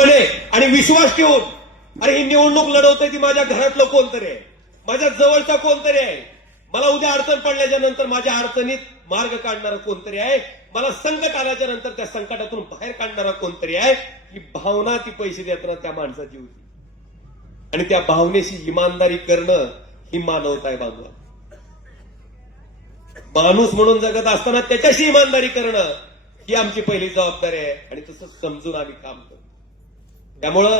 प्रामाणिकपणे आणि विश्वास ठेवून, अरे ही निवडणूक लढवतोय ती माझ्या घरातलं कोणतरी आहे, माझ्या जवळचा कोणतरी आहे, मला उद्या अडचण पडल्याच्या नंतर माझ्या अडचणीत मार्ग काढणारा कोणतरी आहे, मला संकट आल्याच्या नंतर त्या संकटातून बाहेर काढणारा कोणतरी आहे, ही भावना ती पैसे देताना त्या माणसाची होती. आणि त्या भावनेशी इमानदारी करणं ही मानवता आहे बाजूला. माणूस म्हणून जगत असताना त्याच्याशी इमानदारी करणं ही आमची पहिली जबाबदारी आहे. आणि तसं समजून आम्ही काम करतो. त्यामुळं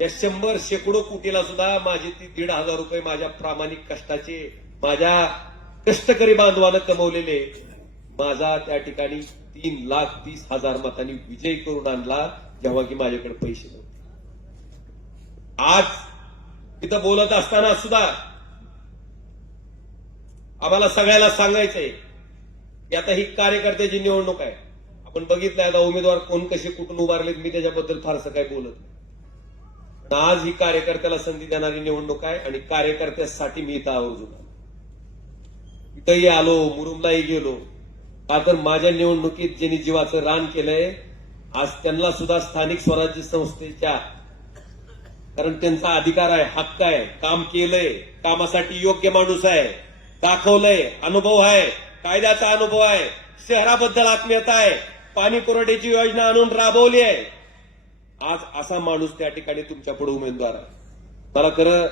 या 100 शेकडो कोटीला सुद्धा माझे ती 1,500 रुपये माझ्या प्रामाणिक कष्टाचे, माझ्या कष्टकरी बांधवानं कमवलेले, माझा त्या ठिकाणी 3,30,000 मतांनी विजय करून आणला, जेव्हा की माझ्याकडे पैसे नव्हते. आज तिथं बोलत असताना सुद्धा आम्हाला सगळ्याला सांगायचंय की आता ही कार्यकर्त्याची निवडणूक आहे. आपण बघितलंय आता उमेदवार कोण कसे कुठून उभारलेत, मी त्याच्याबद्दल फारसं काय बोलत नाही. आज ही कार्यकर्त्याला संधी देणारी निवडणूक आहे आणि कार्यकर्त्यासाठी मी इथं आवर्जून आलो. इथंही आलो, मुरुमलाही गेलो, का तर माझ्या निवडणुकीत ज्यांनी जीवाचं रान केलंय आज त्यांना सुद्धा स्थानिक स्वराज्य संस्थेच्या, कारण त्यांचा अधिकार आहे, हक्क आहे, काम केलंय, कामासाठी योग्य माणूस आहे, दाखवलंय, अनुभव आहे, कायद्याचा अनुभव आहे, शहराबद्दल आत्मीयता आहे, पाणी पुरवठ्याची योजना आणून राबवली आहे. आज असा माणूस त्या ठिकाणी तुमच्या पुढे उमेदवार आहे. मला खरं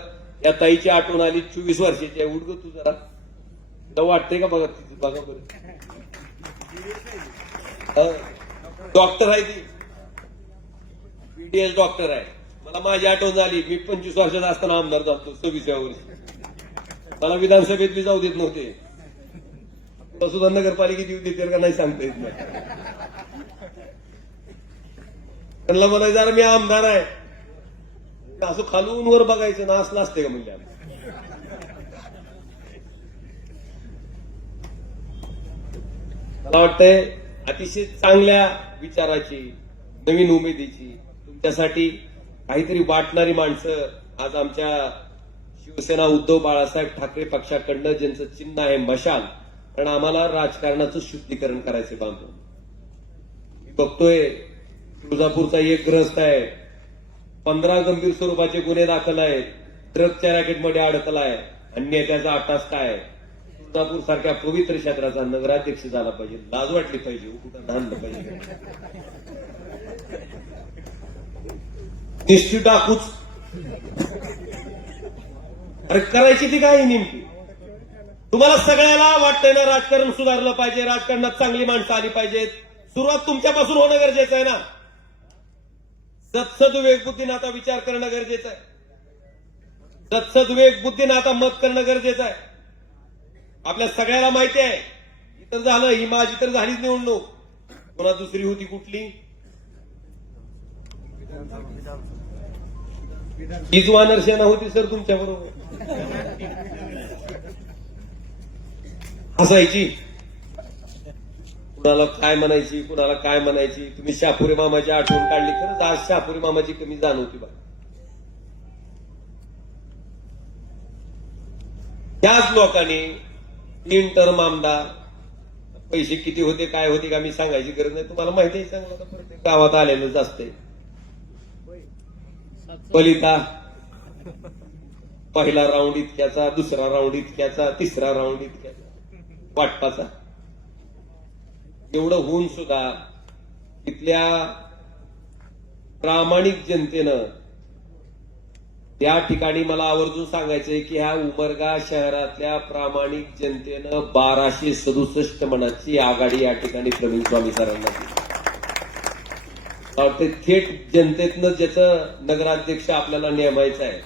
या ताईची आठवण आली, 24 वर्षाची आहे. उडग तू जरा वाटतंय का बघा, बघा बरं, डॉक्टर आहे ती, बीडीएस डॉक्टर आहे. मला माझी आठवण झाली, मी 25 वर्षाचा असताना आमदार झालो, 26व्या वर्षी. मला विधानसभेत बी जाऊ देत नव्हते. सुद्धा नगरपालिकेत येऊ देते का नाही सांगता येत नाही. त्यांना म्हणायचं जरा मी आमदार आहे, असं खालून वर बघायचं ना, असलं असते का म्हणजे. मला वाटतंय अतिशय चांगल्या विचाराची, नवीन उमेदीची, तुमच्यासाठी काहीतरी वाटणारी माणसं आज आमच्या शिवसेना उद्धव बाळासाहेब ठाकरे पक्षाकडनं, ज्यांचं चिन्ह आहे मशाल, कारण आम्हाला राजकारणाचं शुद्धीकरण करायचे बांधून. मी बघतोय तुळजापूरचा एक ग्रस्त आहे, 15 गंभीर स्वरूपाचे गुन्हे दाखल आहेत, ड्रगच्या रॅकेटमध्ये अडकला आहे, आणि नेत्याचा अट्टास काय आहे. तुळजापूर सारख्या पवित्र क्षेत्राचा नगराध्यक्ष झाला पाहिजे, लाज वाटली पाहिजे, कुठं आणलं पाहिजे. निश्चित टाकूच, अरे करायची ती काय नेमकी. तुम्हाला सगळ्याला वाटतंय ना राजकारण सुधारलं पाहिजे, राजकारणात चांगली माणसं आली पाहिजेत. सुरुवात तुमच्यापासून होणं गरजेचं आहे ना. सत्सद्विवेक बुद्धीनं आता विचार करणं गरजेचं आहे. सत्सद्विवेक बुद्धीनं आता मत करणं गरजेचं आहे. आपल्या सगळ्याला माहिती आहे, इतर झालं, ही माझी तर झालीच निवडणूक, पुन्हा दुसरी होती कुठली, हीच वानर सेना होती सर तुमच्या बरोबर. हसायची, कुणाला काय म्हणायची, कुणाला काय म्हणायची. तुम्ही शापुरे मामाची आठवण काढली, खरंच आज शापुरे मामाची कमी जाणवती बघा. त्याच लोकांनी 3 टर्म आमदार, पैसे किती होते काय होते का मी सांगायची गरज नाही, तुम्हाला माहिती आहे चांगलं. प्रत्येक गावात आलेलंच असते. बलिता पहिला राऊंड इतक्याचा, दुसरा राऊंड इतक्याचा, तिसरा राऊंड इतक्याचा, वाटपाचा. एवढं होऊन सुद्धा तिथल्या प्रामाणिक जनतेनं त्या ठिकाणी मला आवर्जून सांगायचंय की ह्या उमरगा शहरातल्या प्रामाणिक जनतेनं 1267 मनाची आघाडी या ठिकाणी प्रवीण स्वामी सरांना दिली. ते थेट जनतेतनं ज्याचं नगराध्यक्ष आपल्याला नेमायचं आहे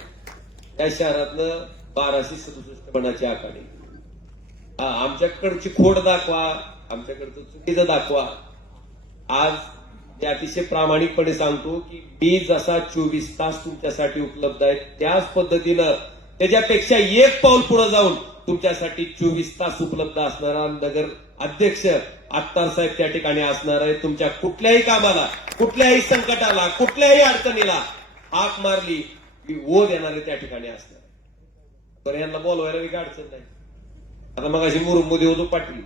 त्या शहरातनं 1267 मनाची आघाडी. आमच्याकडची खोड दाखवा, आमच्याकडचं चुकीचं दाखवा. आज मी अतिशय प्रामाणिकपणे सांगतो की मी जसा 24 तास तुमच्यासाठी उपलब्ध आहे, त्याच पद्धतीनं त्याच्यापेक्षा एक पाऊल पुढे जाऊन तुमच्यासाठी 24 तास उपलब्ध असणारा नगर अध्यक्ष आत्तार साहेब त्या ठिकाणी असणार आहे. तुमच्या कुठल्याही कामाला, कुठल्याही संकटाला, कुठल्याही अडचणीला हाक मारली की वो देणारे त्या ठिकाणी असणार. बरं, यांना बोलवायला काही अडचण नाही. आता मग अशी मुरुममध्ये होतो पाटील,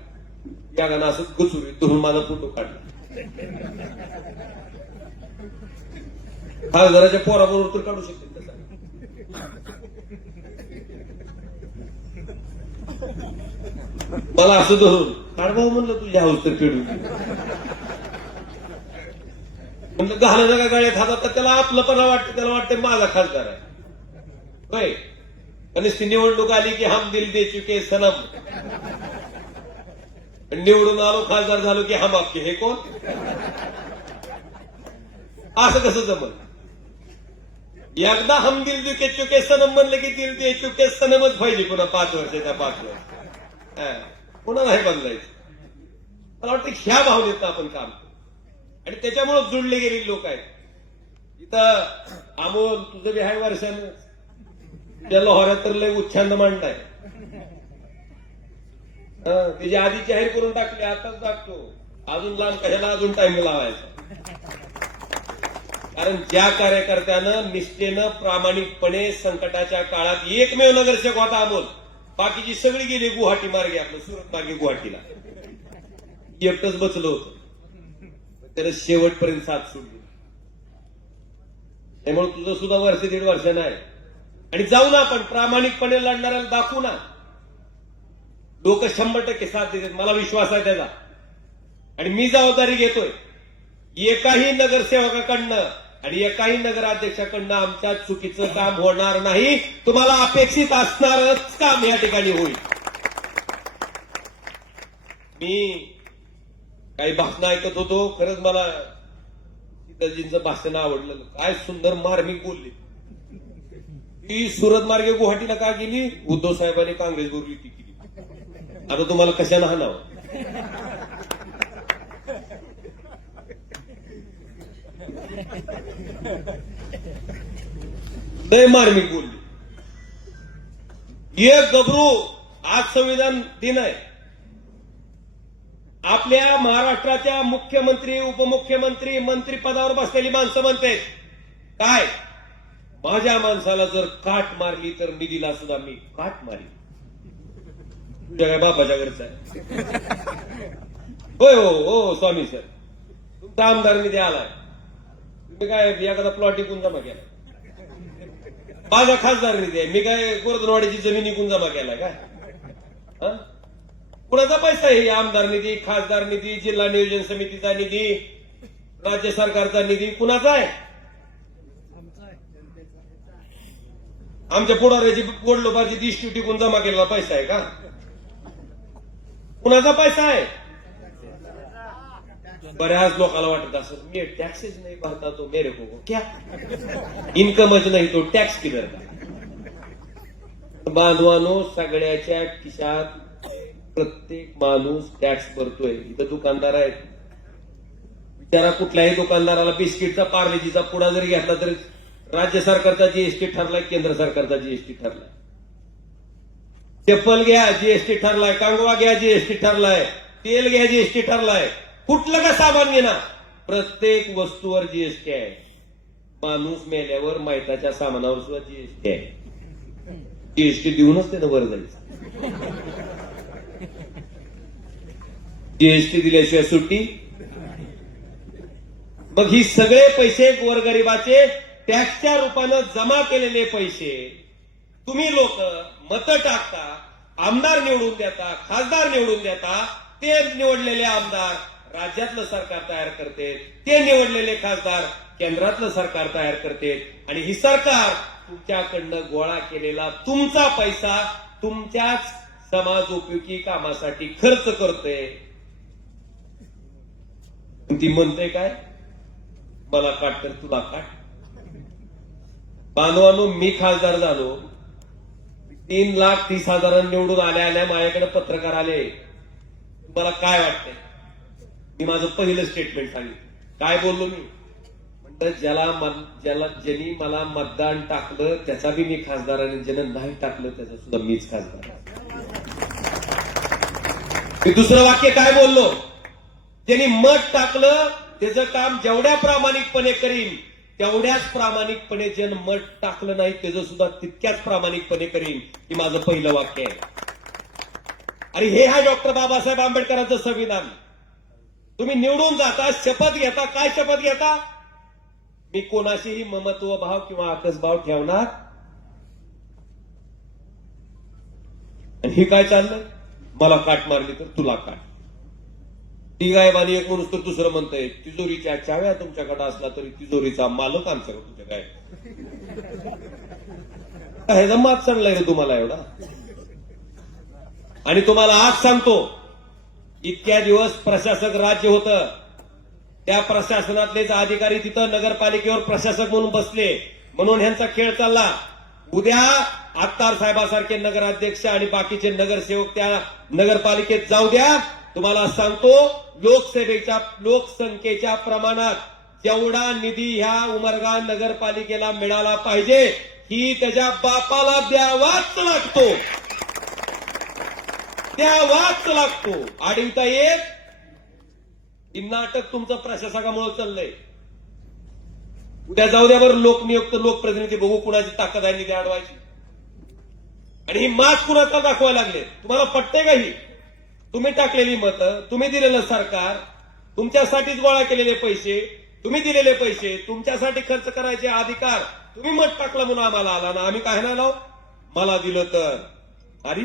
या गाणं असंच गुचुरी धरून माझा फोटो काढला. खासदाराच्या पोराबरोबर तर काढू शकते तसा. मला असं धरून काढभाऊ म्हणलं तुझ्या हाऊस तर फेडून म्हणलं घालायचं का गळ्यात हातात तर त्याला आपलंपणा वाटतं, त्याला वाटतं माझा खासदार आहे होय. आणि ती निवडणूक आली की हम दिल दे चुके सनम, निवडून आलो खासदार झालो की हम आपके, हे कोण? असं कसं जमल? एकदा हम दिल दे चुके सनम म्हणलं की दिल दे चुके सनमच पाहिजे पुन्हा 5 वर्षाच्या 5 वर्ष पुन्हा नाही बदलायचं. मला वाटतं ह्या भावनेत आपण काम करू आणि त्याच्यामुळे जुळले गेलेली लोक आहेत. इथं अमोल तुझं बी हाय वर्षानं त्या लोहाऱ्यात तर लय उच्छांद मांडलाय. त्याची आधी जाहीर करून टाकली, आताच टाकतो. अजून लांब कशाला अजून टाइम लावायचा. कारण ज्या कार्यकर्त्यानं निष्ठेनं प्रामाणिकपणे संकटाच्या काळात एकमेव नगरसेवक होता अमोल, बाकीची सगळी गेली गुवाहाटी मार्गे, आपलं सुरत मार्गे गुवाहाटीला. एकटंच बचलं होतं, त्यानं शेवटपर्यंत साथ सोडली. त्यामुळे तुझं सुद्धा वर्ष 1.5 वर्षानं आहे आणि जाऊ ना आपण प्रामाणिकपणे लढणाऱ्याला दाखवू ना. लोक 100% साथ देतात, मला विश्वास आहे त्याचा. आणि मी जबाबदारी घेतोय एकाही नगरसेवकाकडनं आणि एकाही नगराध्यक्षाकडनं आमच्या चुकीचं काम होणार नाही. तुम्हाला अपेक्षित असणारच काम या ठिकाणी होईल. मी काही भाषण ऐकत होतो, खरंच मला सीताजींचं भाषण आवडलं. काय सुंदर मार्मिक बोलले. ती सुरत मार्गे गुवाहाटीला का गेली? उद्धव साहेबांनी काँग्रेस बरोबर युती केली. आता तुम्हाला कशानं हाणावं? लय मार्मिक बोलली. एक गबरू, आज संविधान दिन आहे. आपल्या महाराष्ट्राच्या मुख्यमंत्री उपमुख्यमंत्री मंत्रिपदावर बसलेली माणसं म्हणते काय, माझ्या माणसाला जर काट मारली तर निधीला सुद्धा मी काट मारी. तुझ्या काय बापाच्या घरचा आहे? होय हो हो स्वामी सर, तुमचा आमदार निधी आलाय, तुम्ही काय एखादा प्लॉट इकून जमा केला? माझा खासदार निधी आहे, मी काय गोरधनवाडीची जमीन इकून जमा केलाय काय? कुणाचा पैसा आहे? आमदार निधी, खासदार निधी, जिल्हा नियोजन समितीचा निधी, राज्य सरकारचा निधी कुणाचा आहे? आमच्या पुढाऱ्याची गोडलोबाची दिष्टी टिकून जमा केलेला पैसा आहे का? कुणाचा पैसा आहे? बऱ्याच लोकांना वाटत असं मी टॅक्सेस नाही भरता तो मेरे को क्या इन्कमच नाही तो टॅक्स किधर का? बांधवानो, सगळ्याच्या खिशात प्रत्येक माणूस टॅक्स भरतोय. इथं दुकानदार आहेत, बिचारा कुठल्याही दुकानदाराला बिस्किटचा पार्लेजीचा पुडा जरी घेतला तरी राज्य सरकारचा जीएसटी ठरलाय, केंद्र सरकारचा जीएसटी ठरलाय. चप्पल घ्या जीएसटी ठरलाय, कांगवा घ्या जीएसटी ठरलाय, तेल घ्या जीएसटी ठरलाय. कुठलं का सामान घेणार, प्रत्येक वस्तूवर जीएसटी आहे. माणूस मेल्यावर माहिताच्या सामानावर सुद्धा जीएसटी आहे. जीएसटी देऊनच त्यानं वर जायचं. जीएसटी दिल्याशिवाय सुट्टी. मग ही सगळे पैसे गोरगरिबाचे टॅक्सच्या रूपानं जमा केलेले पैसे तुम्ही लोक मतं टाकता, आमदार निवडून देता, खासदार निवडून देता. ते निवडलेले आमदार राज्यातलं सरकार तयार करते, ते निवडलेले खासदार केंद्रातलं सरकार तयार करते आणि ही सरकार तुमच्याकडनं गोळा केलेला तुमचा पैसा तुमच्याच समाजोपयोगी कामासाठी खर्च करते. ती म्हणते काय, मला काट तर तुला काट. बांधवांनो, मी खासदार झालो, 3,30,000 निवडून आल्या माझ्याकडे पत्रकार आले. तुम्हाला काय वाटतंय? मी माझं पहिलं स्टेटमेंट सांगितलं. काय बोललो मी? म्हणतं ज्यांनी मला मतदान टाकलं त्याचा बी मी खासदार आणि ज्यानं नाही टाकलं त्याचा सुद्धा मीच खासदार. मी दुसरं वाक्य काय बोललो? ज्यांनी मत टाकलं त्याचं काम जेवढ्या प्रामाणिकपणे करीन तेवढ्याच प्रामाणिकपणे ज्यानं मत टाकलं नाही त्याचं सुद्धा तितक्याच प्रामाणिकपणे करीन. ही माझं पहिलं वाक्य आहे. आणि हे आहे डॉक्टर बाबासाहेब आंबेडकरांचं संविधान. तुम्ही निवडून जाता, शपथ घेता. काय शपथ घेता? मी कोणाशीही ममत्व भाव किंवा आकसभाव ठेवणार. आणि हे काय चाललंय, मला काट मारली तर तुला काट. ती गायबानी एक माणूस तर दुसरं म्हणतंय तिजोरीच्या चाव्या तुमच्याकडे असला तरी तिजोरीचा मालक आमच्याकडे तुझ्या काय. ह्याचा मात चांगलाय रे तुम्हाला एवढा. आणि तुम्हाला आज सांगतो, इतक्या दिवस प्रशासक राज्य होतं, त्या प्रशासनातलेच अधिकारी तिथं नगरपालिकेवर प्रशासक म्हणून बसले, म्हणून ह्यांचा खेळ चालला. उद्या आत्तार साहेबासारखे नगराध्यक्ष आणि बाकीचे नगरसेवक त्या नगरपालिकेत जाऊ द्या. तुम्हाला सांगतो, लोकसंख्येच्या प्रमाणात जेवढा निधी ह्या उमरगा नगरपालिकेला मिळाला पाहिजे, ही त्याच्या बापाला द्यावाच लागतो, द्यावाच लागतो. आडविता येत ही नाटक तुमचं प्रशासकामुळे चाललंय. उद्या जाऊ द्या बरं, लोकनियुक्त लोकप्रतिनिधी बघू कुणाची ताकद आहे निधी अडवायची. आणि ही मात कुणाचा दाखवायला लागले. तुम्हाला पटतंय का ही? तुम्ही टाकलेली मतं, तुम्ही दिलेलं सरकार, तुमच्यासाठीच गोळा केलेले पैसे, तुम्ही दिलेले पैसे, तुमच्यासाठी खर्च करायचे अधिकार, तुम्ही मत टाकला म्हणून आम्हाला आला ना. आम्ही काय नाही लाव, मला दिलं तर. अरे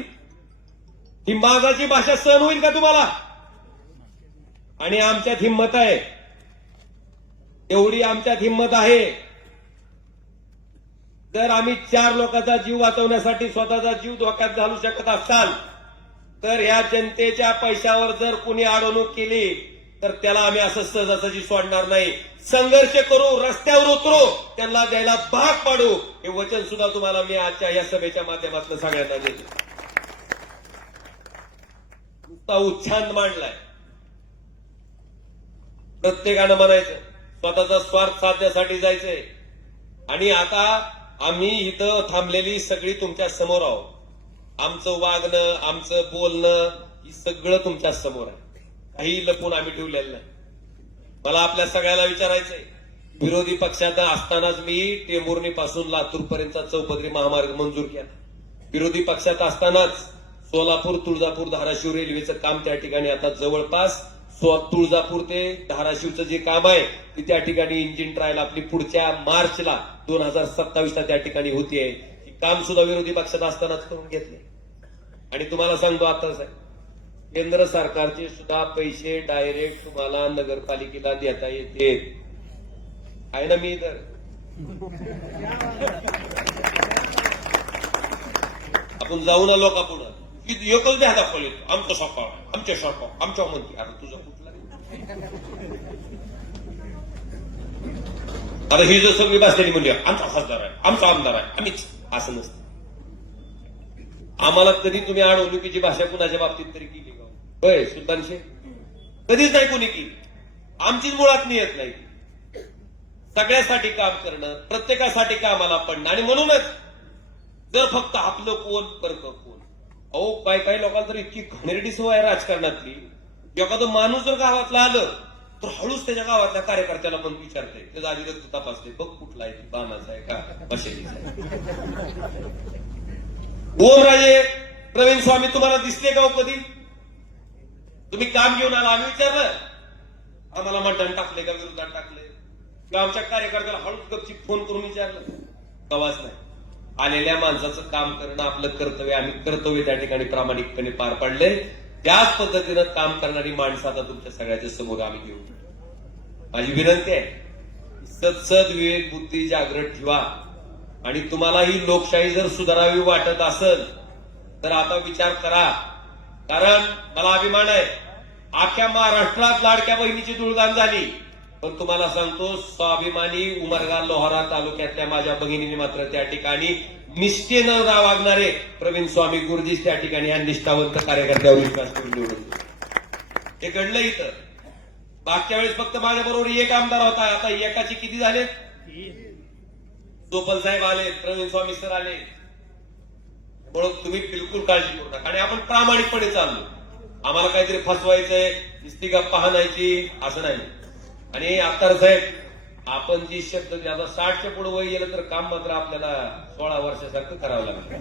ही मागाची भाषा सहन होईल का तुम्हाला? आणि आमच्यात हिंमत आहे, एवढी आमच्यात हिंमत आहे. जर आम्ही 4 लोकांचा जीव वाचवण्यासाठी स्वतःचा जीव धोक्यात घालू शकत असाल, तर ह्या जनतेच्या पैशावर जर कोणी अडवणूक केली तर त्याला आम्ही असं सहजासहजी सोडणार नाही. संघर्ष करू, रस्त्यावर उतरू, त्यांना द्यायला भाग पाडू. हे वचन सुद्धा तुम्हाला मी आजच्या या सभेच्या माध्यमातून सांगण्यात आले. नुसता उच्छाद मांडलाय. प्रत्येकानं म्हणायचं स्वतःचा स्वार्थ साधण्यासाठी जायचंय. आणि आता आम्ही इथं थांबलेली सगळी तुमच्या समोर आहोत. आमचं वागणं, आमचं बोलणं ही सगळं तुमच्या समोर आहे. काही लपून आम्ही ठेवलेलं नाही. मला आपल्या सगळ्याला विचारायचंय, विरोधी पक्षात असतानाच मी टेंभुर्णी पासून लातूर पर्यंतचा चौपदरी महामार्ग मंजूर केला. विरोधी पक्षात असतानाच सोलापूर, तुळजापूर, धाराशिव रेल्वेचं काम त्या ठिकाणी आता जवळपास तुळजापूर ते धाराशिवचं जे काम आहे ते त्या ठिकाणी इंजिन ट्रायल आपली पुढच्या मार्चला 2027ला त्या ठिकाणी होतीये. काम सुद्धा विरोधी पक्षात असतानाच करून घेतले. आणि तुम्हाला सांगतो आता साहेब, केंद्र सरकारचे सुद्धा पैसे डायरेक्ट तुम्हाला नगरपालिकेला देता येते. आहे ना मी तर आपण जाऊ ना लोका पुढं एकच द्या दाखवले आमचं सरकार, आमच्या सरकार, आमच्या मंत्री. आता तुझं कुठला आता ही जर सगळी बसलेली म्हणजे आमचा खासदार आहे, आमचा आमदार आहे, आम्हीच, असं नसतं. आम्हाला कधी तुम्ही अडवणुकीची भाषा कुणाच्या बाबतीत तरी केली का? होय सुलतानशे, कधीच नाही कोणी केली. आमचीच मुळात नियत नाही. सगळ्यासाठी काम करणं, प्रत्येकासाठी कामाला पडणं. आणि म्हणूनच जर फक्त आपलं कोण परक कोण, अहो काही लोकांना तर इतकी घाणेरडी सवय आहे राजकारणातली, एखादं माणूस जर गावातला आलं तर हळूच त्याच्या गावातल्या कार्यकर्त्याला पण विचारते, त्याचा आधी रक्त तपासते, बघ कुठला आहे, बाणाचा आहे का मशेलीचा आहे. ओमराजे प्रवीण स्वामी तुम्हाला दिसले का कधी? तुम्ही काम घेऊन आला, आम्ही विचारलं आम्हाला मतदान टाकले का विरोधात टाकले, किंवा आमच्या कार्यकर्त्याला हळूच गपची फोन करून विचारलं? कवाच नाही. आलेल्या माणसाचं काम करणं आपलं कर्तव्य, आम्ही कर्तव्य त्या ठिकाणी प्रामाणिकपणे पार पाडले. त्याच पद्धतीनं काम करणारी माणसं आता तुमच्या सगळ्याच्या समोर आम्ही घेऊ. माझी विनंती आहे, सद विवेक बुद्धी जागृत ठेवा. आणि तुम्हाला ही लोकशाही जर सुधारावी वाटत असेल तर आता विचार करा. कारण मला अभिमान आहे, अख्ख्या महाराष्ट्रात लाडक्या बहिणीची जुळगाण झाली, पण तुम्हाला सांगतो स्वाभिमानी उमरगा लोहारा तालुक्यातल्या माझ्या भगिनीने मात्र त्या ठिकाणी निष्ठेनं वागणारे प्रवीण स्वामी गुरुजी त्या ठिकाणी या निष्ठावंत कार्यकर्त्यावर विश्वास करून निवडून ते घडलं इथं. मागच्या वेळेस फक्त माझ्याबरोबर एक आमदार होता, आता एकाची किती झाले? सोपल साहेब आले, प्रवीण स्वामी सर आले. म्हणून तुम्ही बिलकुल काळजी करू नका. आणि आपण प्रामाणिकपणे चाललो. आम्हाला काहीतरी फसवायचंय, नुसती गप्पा हाणायची असं नाही. आणि आत्तार साहेब, आपण जी शब्द आता 60च्या पुढे वय गेलं तर काम मात्र आपल्याला 16 वर्षासारखं करावं लागतं.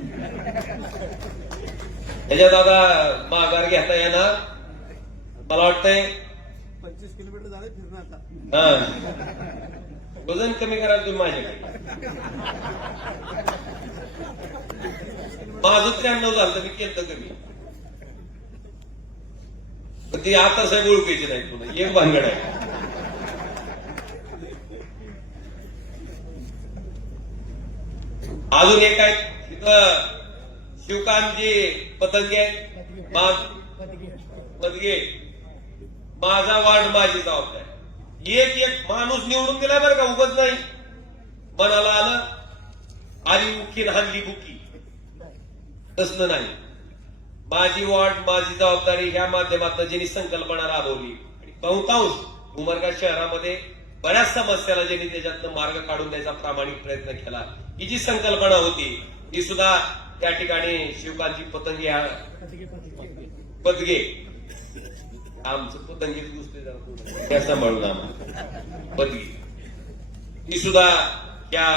त्याच्यात आता माघार घेता येणार मला वाटतंय 25 किलोमीटर झाले फिरणं आता. वजन कमी करायला तुम्ही माझ्याकडे माझं 93 झालं तर मी केलं कमी, पण ती आता साहेब ओळखायची नाही पुन्हा एक भानगड आहे. अजून एक आहे तिथं शिवकांतजी पतंगे पदगे, माझा वार्ड माझी जबाबदारी. एक माणूस निवडून दिला बरं का, उगच नाही मनाला आलं आली उखी हानली बुकी, तसलं नाही. माझी वार्ड माझी जबाबदारी ह्या माध्यमातून ज्यांनी संकल्पना राबवली आणि बहुतांश उमरगा शहरामध्ये बऱ्याच समस्याला ज्यांनी त्याच्यातनं मार्ग काढून द्यायचा प्रामाणिक प्रयत्न केला, ही जी संकल्पना होती ती सुद्धा त्या ठिकाणी शिवकांतजी पतंगे पदगे, आमचं पतंगे दुसरे सांभाळून आम्हाला पदगी, ती सुद्धा त्या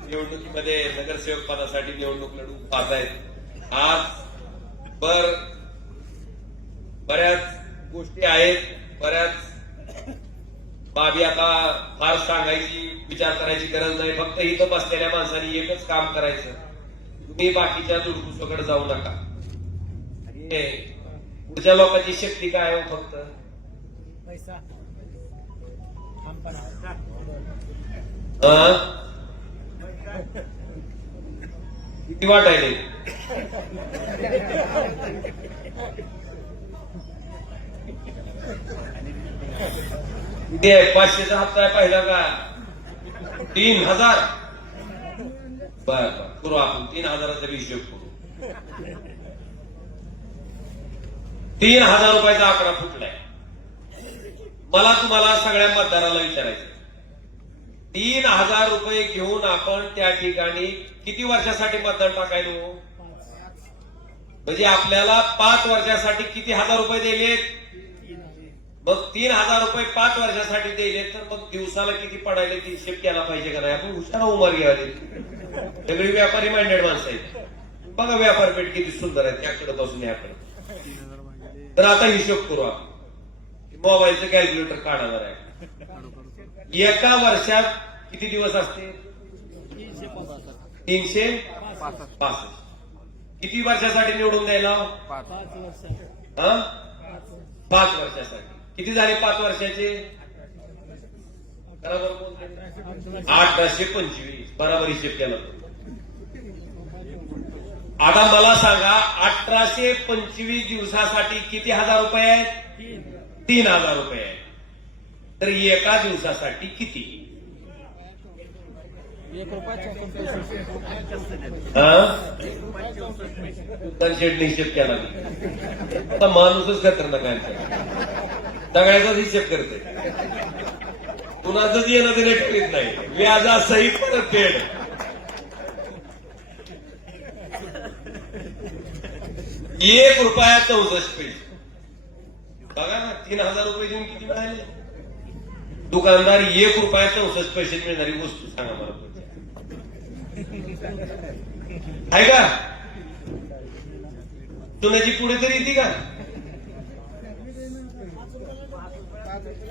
निवडणुकीमध्ये नगरसेवक पदासाठी निवडणूक लढवून पाहत आहेत. आज बऱ्याच गोष्टी आहेत, बऱ्याच बाबी आता फार सांगायची विचार करायची गरज नाही. फक्त इथं बसलेल्या माणसांनी एकच काम करायचं, तुम्ही बाकीच्या दुडकुसकडे जाऊ नका. पुढच्या लोकांची शक्ती काय हो, फक्त पैसा किती वाटायले ते 500चा हप्ता आहे पहिला का 3000? बर करू आपण 3000चा हिशोब करू. 3000 रुपयाचा आकडा फुटलाय. मला तुम्हाला सगळ्या मतदाराला विचारायचं, 3000 रुपये घेऊन आपण त्या ठिकाणी किती वर्षासाठी मतदान टाकायलो? म्हणजे आपल्याला 5 वर्षासाठी किती हजार रुपये दिले? मग 3000 रुपये 5 वर्षासाठी दिले तर मग दिवसाला किती पडायले ती हिशेब केला पाहिजे का नाही? आपण हुशार उमर घ्यावी. सगळी व्यापारी माइंडेड माणसं आहेत. बघा व्यापारपेठ किती सुंदर आहे, त्याकडे पासून याकडे. तर आता हिशोब करू आपण, मोबाईलचं कॅल्क्युलेटर काढणार आहे. एका वर्षात किती दिवस असते? 365. किती वर्षासाठी निवडून द्यायला? 5 वर्षासाठी. किती झाले 5 वर्षाचे? बरोबर बोलते 1825. बरोबर हिशेब केला. आता मला सांगा 1825 दिवसासाठी किती हजार रुपये आहेत? 3000 रुपये आहेत. तर एका दिवसासाठी किती? 1 रुपया 64 हिशेब केला. आता माणूसच खतरनाक आहे, सगळ्याचाच हिशेब करते, कुणाचंच येणं देणं ठेवीत नाही, व्याजासहित परतफेड. ₹1.64. बघा ना, 3000 रुपये देऊन किती मिळाले? दुकानदार ₹1.64 मिळणारी वस्तू सांगा मला आहे का? सोन्याची पुढे तरी येते का?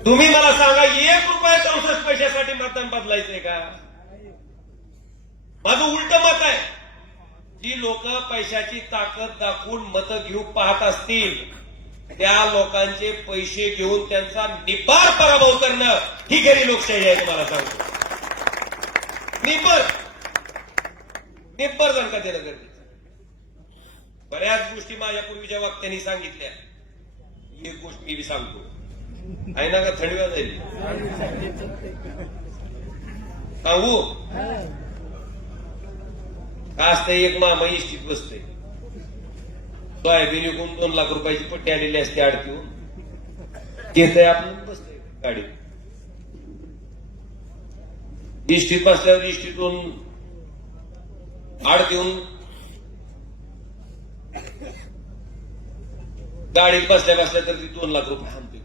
तुम्ही मला सांगा ₹1.64 मतदान बदलायचंय का? माझं उलट मत आहे, जी लोक पैशाची ताकद दाखवून मतं घेऊ पाहत असतील त्या लोकांचे पैसे घेऊन त्यांचा निब्बार पराभव करणं ही खरी लोकशाही आहे. तुम्हाला सांगतो, निब्बर जाणका देणं गरजेचं. बऱ्याच गोष्टी माझ्या पूर्वीच्या वक्त्यांनी सांगितल्या, एक गोष्ट मी सांगतो, आहे ना का थंडी वाजायली सांगू का? असतं एक मामा इष्टीत बसते, सोयाबीन विकून 2 लाख रुपयाची पट्टी आलेली असते आडतीहून, घेतय आपण बसतंय गाडी. इष्टीत बसल्यावर इष्टीतून आडतीहून गाडीत बसल्या तर ती 2 लाख रुपये हाणते.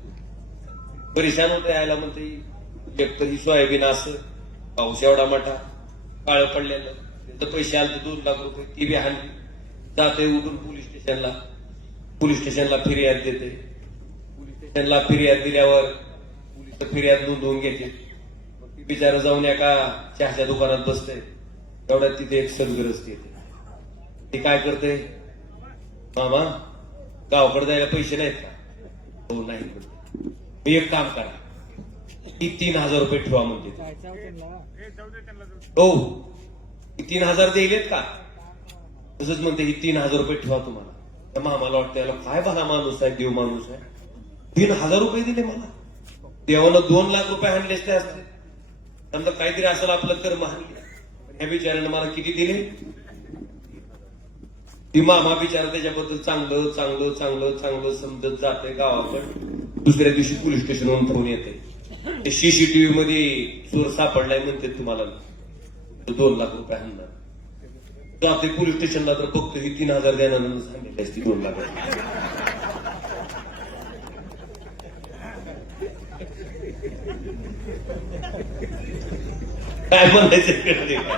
परेशान होते, यायला म्हणते एकतर ही सोयाबीन असं पाऊस एवढा मोठा काळ पडलेलं, त्याचं पैसे आले 2 लाख रुपये, ती बी हाणली. जाते उठून पोलीस स्टेशनला फिर्याद देते. पोलीस स्टेशनला फिर्याद दिल्यावर पोलीस फिर्याद नोंदवून घेते. बिचारा जाऊन एका चहाच्या दुकानात बसते, तेवढ्यात तिथे एक सदग्रस्त येते. ती काय करते, मामा गावाकडे जायला पैसे नाहीत का? हो नाही म्हणते. मी एक काम करा, ती 3,000 रुपये ठेवा म्हणते. हो 3,000 दिलेत का? तसंच म्हणते, ही 3,000 रुपये ठेवा तुम्हाला. त्या मामाला वाटतं याला काय भला माणूस आहे, देव माणूस आहे, 3,000 रुपये दिले मला. देवानं 2 लाख रुपये आणले असते असते, समजा काहीतरी असेल आपलं कर्म आणले. ह्या बिचाऱ्यानं मला किती दिले? ती मामा बिचारा त्याच्याबद्दल चांगलं चांगलं चांगलं चांगलं समजत जाते गावाकडे. दुसऱ्या दिवशी पोलीस स्टेशनवरून फोन येते, ते सीसीटीव्ही मध्ये चोर सापडलाय म्हणते, तुम्हाला 2 लाख रुपये आणणार. जाते पोलीस स्टेशनला तर बघतो ही 3,000 देणार सांगितली असती 2 लाख. काय म्हणायचं कळते का?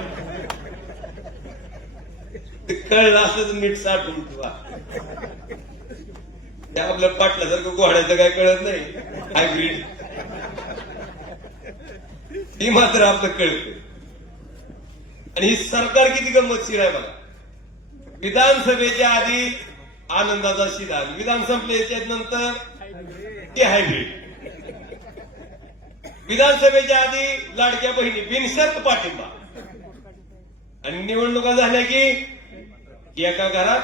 कळलं असंच नीट साठवून ठेवा. त्या आपल्या पाटलासारखं घोड्याचं काय कळत नाही, हायब्रिड. ही मात्र आपलं कळतं. आणि ही सरकार किती गंमतशीर आहे बघा. विधानसभेच्या आधी आनंदाचा शिदा, विधान संपल्याच्या नंतर ती हायब्रिड. विधानसभेच्या आधी लाडक्या बहिणी बिनशर्त पाठिंबा, आणि निवडणुका झाल्या की एका घरात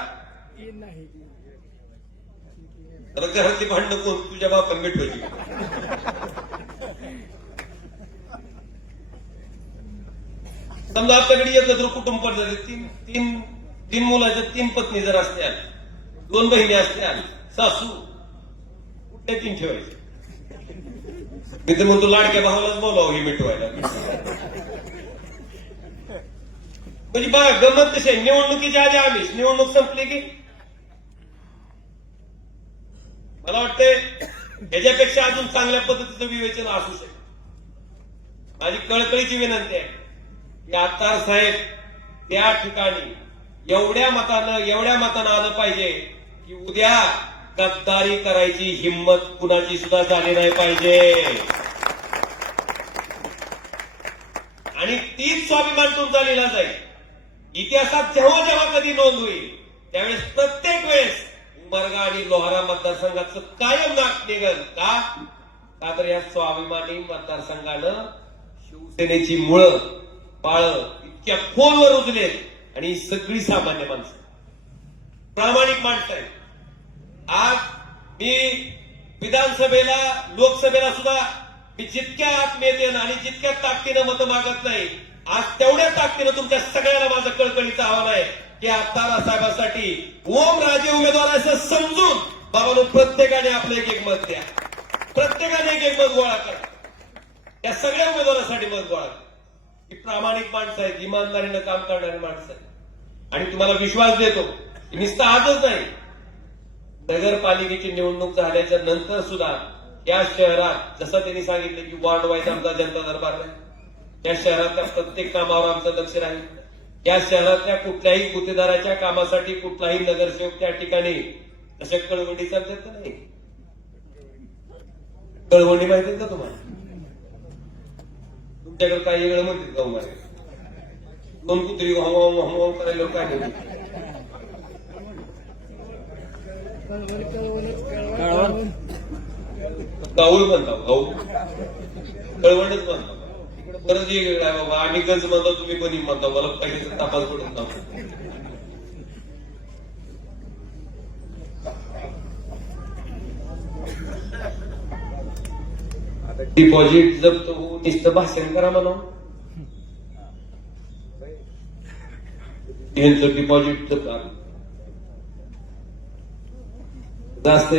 तर घरातली भांडणं कोण, तुझ्या बापान मिटवायची. समजा आपल्याकडे एकत्र कुटुंब पद्धती, तीन मुलाच्या 3 पत्नी जर असत्या, 2 बहिणी असत्या, सासू, कुठे 3 ठेवायचे? मी तर म्हणतो लाडक्या भावालाच बोलावं हे मिटवायला. म्हणजे बघा गमत कशी आहे, निवडणुकीच्या आधी आम्ही, निवडणूक संपली की मला वाटतंय ह्याच्यापेक्षा अजून चांगल्या पद्धतीचं विवेचन असू शकतं. माझी कळकळीची विनंती आहे की आत्तार साहेब त्या ठिकाणी एवढ्या मतानं आलं पाहिजे की उद्या गद्दारी करायची हिंमत कुणाची सुद्धा झाली नाही पाहिजे. आणि तीच स्वाभिमान तुमचा लिहिला जाईल. इतिहासात जेव्हा जेव्हा कधी नोंद होईल त्यावेळेस प्रत्येक वेळेस उमरगा आणि लोहारा मतदारसंघाचं कायम नाक निघल. का तर या स्वाभिमानी मतदारसंघानं शिवसेनेची मुळं पाळं इतक्या खोलवर रुजलेत आणि सगळी सामान्य माणसं, प्रामाणिक माणसं आहेत. आज मी विधानसभेला, लोकसभेला सुद्धा मी जितक्या आत्मीयतेनं आणि जितक्या ताकदीनं मतं मागत नाही, आज तेवढ्या ताकदीनं तुमच्या सगळ्यांना माझं कळकळीचं आव्हान आहे की आत्ता साहेबांसाठी ओमराजे उमेदवार असं समजून बाबांनो प्रत्येकाने आपलं एक मत द्या. प्रत्येकाने एक मत गोळा करा. त्या सगळ्या उमेदवारांसाठी मत गोळा करा. ही प्रामाणिक माणसं आहेत, इमानदारीनं काम करणारी माणसं आहेत. आणि तुम्हाला विश्वास देतो की नुसतं आजच नाही, नगरपालिकेची निवडणूक झाल्याच्या नंतर सुद्धा या शहरात जसं त्यांनी सांगितलं की वॉर्ड वाईज आमचा जनता दरबार नाही, त्या शहरातल्या प्रत्येक कामावर आमचं लक्ष राहील. या शहरातल्या कुठल्याही गुत्तेदाराच्या कामासाठी कुठलाही नगरसेवक त्या ठिकाणी तशा कळवणी चालतात का नाही? कळवणी माहिती का तुम्हाला? तुमच्याकडे काही वेळ म्हणतात का उमारे? 2 कुत्री हवा करायला काय म्हणतात? गाऊळ म्हणता, गाऊ कळवणच म्हणता. बरं जे काय बाबा, आम्ही गंज म्हणतो, तुम्ही कोणी म्हणता, मला पहिले तपास पडत नव्हतं. डिपॉझिट जप्त होऊन नुसतं भाषण करा म्हणा. यांचं डिपॉझिट जप्त जास्त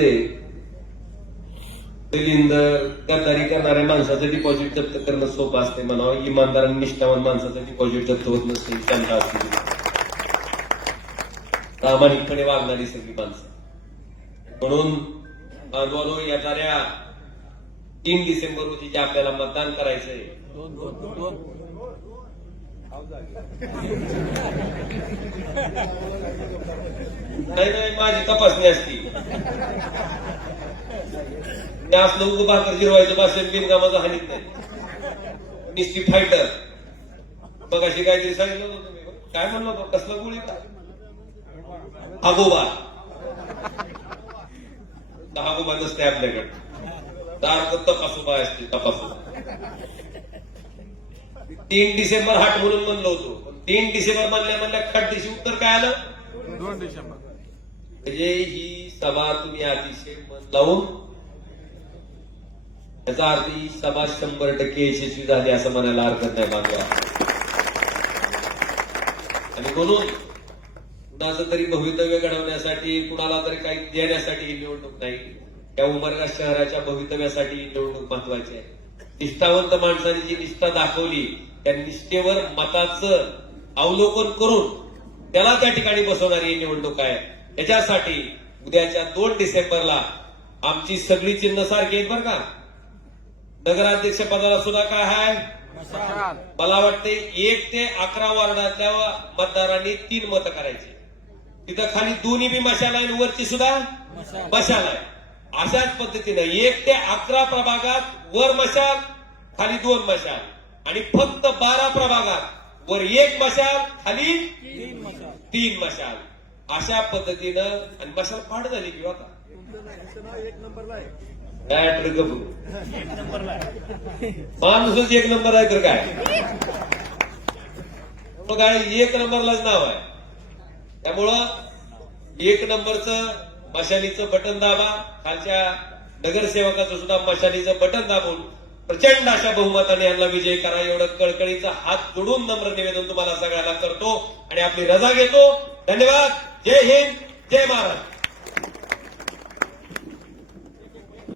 दलिंदर गद्दारी करणाऱ्या माणसाचं डिपॉझिट जप्त करणं सोपं असते म्हणावं. इमानदार आणि निष्ठावान माणसाचं डिपॉझिट जप्त होत नसते. त्यांना असते प्रामाणिकपणे वागणारी सगळी माणसं. म्हणून बांधवानो, येणाऱ्या 3 डिसेंबर रोजी जे आपल्याला मतदान करायचंय, नाही माझी तपासणी असती. मी असलं उगं भाकर जिरवायचं भाषण बिनकामाचं हानीत नाही. निस्ती फायटर. मग अशी काहीतरी सांगितलं होतं तुम्ही, काय म्हणलं होतं, कसला गोळी का हागोबा. हागोबा नसते आपल्याकडे, दार तपासोबा असते, तपासोबा. 3 डिसेंबर हाट म्हणून म्हणलं होतो, पण 3 डिसेंबर म्हणल्या खट दिवशी उत्तर काय आलं, 2 डिसेंबर. म्हणजे ही सभा तुम्ही अतिशय मन लावून, याचा अर्थ ही सभा 100% यशस्वी झाली असं म्हणायला हरकत नाही बांधवा. आणि म्हणून कुणाचं तरी भवितव्य घडवण्यासाठी, कुणाला तरी काही देण्यासाठी ही निवडणूक नाही, त्या उमरगा शहराच्या भवितव्यासाठी ही निवडणूक महत्वाची आहे. निष्ठावंत माणसाने जी निष्ठा दाखवली, त्या निष्ठेवर मताचं अवलोकन करून त्याला त्या ठिकाणी बसवणारी ही निवडणूक आहे. त्याच्यासाठी उद्याच्या 2 डिसेंबरला आमची सगळी चिन्ह सारखी आहेत बरं का. नगराध्यक्ष पदाला सुद्धा काय आहे, मशाल. मला वाटते 1 ते 11 वार्डातल्या मतदारांनी 3 मतं करायची. तिथं खाली दोन्ही बी मशाल आहे, वरची सुद्धा मशाल आहे. अशाच पद्धतीनं 1 ते 11 प्रभागात वर मशाल, खाली 2 मशाल, आणि फक्त 12 प्रभागात वर 1 मशाल, खाली 3 मशाल. अशा पद्धतीनं, आणि मशाल फाड झाली किंवा का माणूसच 1 नंबर आहे तर काय, मग काय 1 नंबरलाच नाव आहे. त्यामुळं 1 नंबरचं मशालीचं बटन दाबा, खालच्या नगरसेवकाचं सुद्धा मशालीचं बटन दाबून प्रचंड अशा बहुमताने यांना विजय करा, एवढं कळकळीचा हात जोडून नम्र निवेदन तुम्हाला सगळ्याला करतो आणि आपली रजा घेतो. धन्यवाद. जय हिंद, जय महाराष्ट्र.